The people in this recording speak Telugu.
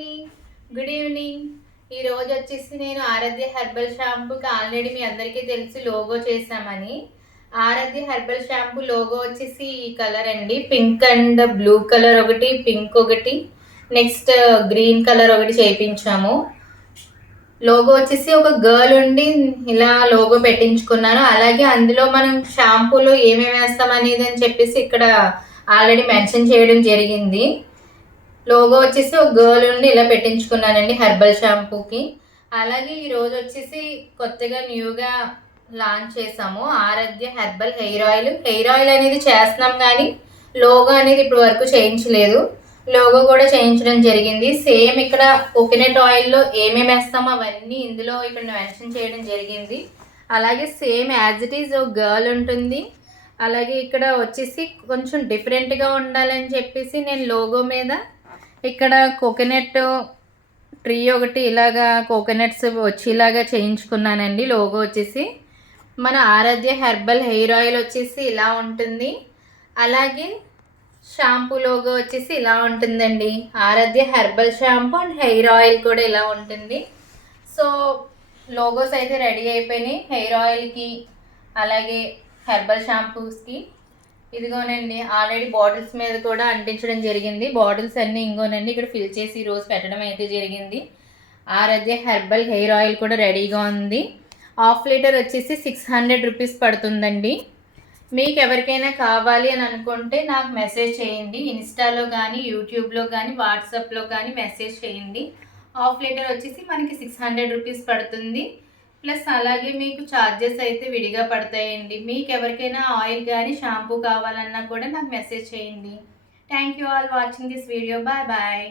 అండి. Good evening. ఈరోజు వచ్చేసి నేను ఆరాధ్య హెర్బల్ షాంపూకి ఆల్రెడీ మీ అందరికీ తెలిసి లోగో చేసామని. ఆరాధ్య హెర్బల్ షాంపూ లోగో వచ్చేసి ఈ కలర్ అండి. పింక్ అండ్ బ్లూ కలర్ ఒకటి, పింక్ ఒకటి, నెక్స్ట్ గ్రీన్ కలర్ ఒకటి చేయించాము. లోగో వచ్చేసి ఒక గర్ల్ ఉండి ఇలా లోగో పెట్టించుకున్నాను. అలాగే అందులో మనం షాంపూలో ఏమేమి వేస్తాం అనేది అని చెప్పేసి ఇక్కడ ఆల్రెడీ మెన్షన్ చేయడం జరిగింది. లోగో వచ్చేసి ఒక గర్ల్ ఉండి ఇలా పెట్టించుకున్నానండి హెర్బల్ షాంపూకి. అలాగే ఈరోజు వచ్చేసి కొత్తగా న్యూగా లాంచ్ చేసాము Aaradhya herbal hair oil. Hair oil అనేది చేస్తున్నాం కానీ లోగో అనేది ఇప్పుడు వరకు చేయించలేదు. లోగో కూడా చేయించడం జరిగింది. సేమ్ ఇక్కడ కోకోనట్ ఆయిల్లో ఏమేమి వేస్తామో అవన్నీ ఇందులో ఇక్కడ మెన్షన్ చేయడం జరిగింది. అలాగే సేమ్ యాజ్ ఇట్ ఈజ్ ఒక గర్ల్ ఉంటుంది. అలాగే ఇక్కడ వచ్చేసి కొంచెం డిఫరెంట్గా ఉండాలని చెప్పేసి నేను లోగో మీద ఇక్కడ కోకోనట్ ట్రీ ఒకటి ఇలాగా కోకోనట్స్ వచ్చేలాగా చేయించుకున్నానండి. లోగో వచ్చేసి మన ఆరాధ్య హెర్బల్ హెయిర్ ఆయిల్ వచ్చేసి ఇలా ఉంటుంది. అలాగే షాంపూ లోగో వచ్చేసి ఇలా ఉంటుందండి. Aaradhya herbal shampoo and hair oil కూడా ఇలా ఉంటుంది. సో లోగోస్ అయితే రెడీ అయిపోయినాయి హెయిర్ ఆయిల్కి అలాగే హెర్బల్ షాంపూస్కి. ఇదిగోనండి ఆల్రెడీ బాటిల్స్ మీద కూడా అంటించడం జరిగింది. బాటిల్స్ అన్నీ ఇంకోనండి ఇక్కడ ఫిల్ చేసి ఈరోజు పెట్టడం అయితే జరిగింది. ఆరాధ్య హెర్బల్ హెయిర్ ఆయిల్ కూడా రెడీగా ఉంది. హాఫ్ లీటర్ వచ్చేసి 600 రూపీస్ పడుతుందండి. మీకు ఎవరికైనా కావాలి అని అనుకుంటే నాకు మెసేజ్ చేయండి. ఇన్స్టాలో కానీ యూట్యూబ్లో కానీ వాట్సాప్లో కానీ మెసేజ్ చేయండి. హాఫ్ లీటర్ వచ్చేసి మనకి 600 రూపీస్ పడుతుంది. ప్లస్ అలాగే మీకు ఛార్జెస్ అయితే విడిగా పడతాయండి. మీకు ఎవరికైనా ఆయిల్ కానీ షాంపూ కావాలన్నా కూడా నాకు మెసేజ్ చేయండి. Thank you all watching this video. Bye bye.